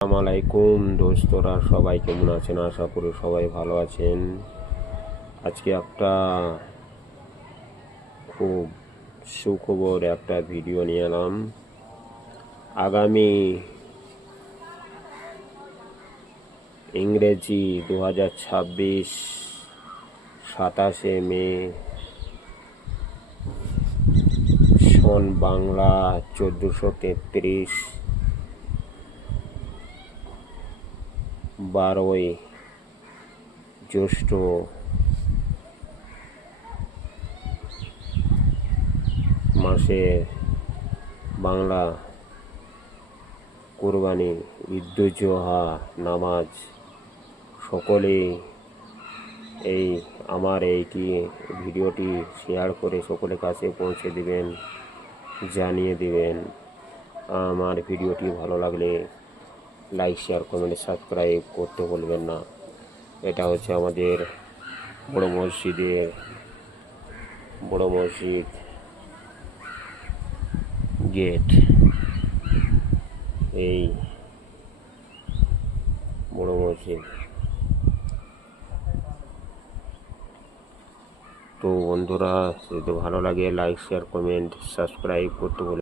আসসালামু আলাইকুম দোস্তরা, সবাই কেমন আছেন? আশা করি সবাই ভালো আছেন। আজকে একটা খুব সুখবর একটা ভিডিও নিয়ে এলাম। আগামী ইংরেজি 2026 27 মে সন বাংলা 1433 12 জ্যৈষ্ঠ মাসে বাংলা কুরবানি ঈদুজ্জোহা নামাজ সকলেই আমার ভিডিওটি শেয়ার করে সকলের কাছে পৌঁছে দিবেন, জানিয়ে দিবেন। আমার ভিডিওটি ভালো লাগলে লাইক, শেয়ার, কমেন্ট, সাবস্ক্রাইব করতে ভুলবেন না। এটা হচ্ছে আমাদের বড় মসজিদ গেট। এই বড় মসজিদ। তো বন্ধুরা, যদি ভালো লাগে লাইক, শেয়ার, কমেন্ট, সাবস্ক্রাইব করতে ভুলবেন না।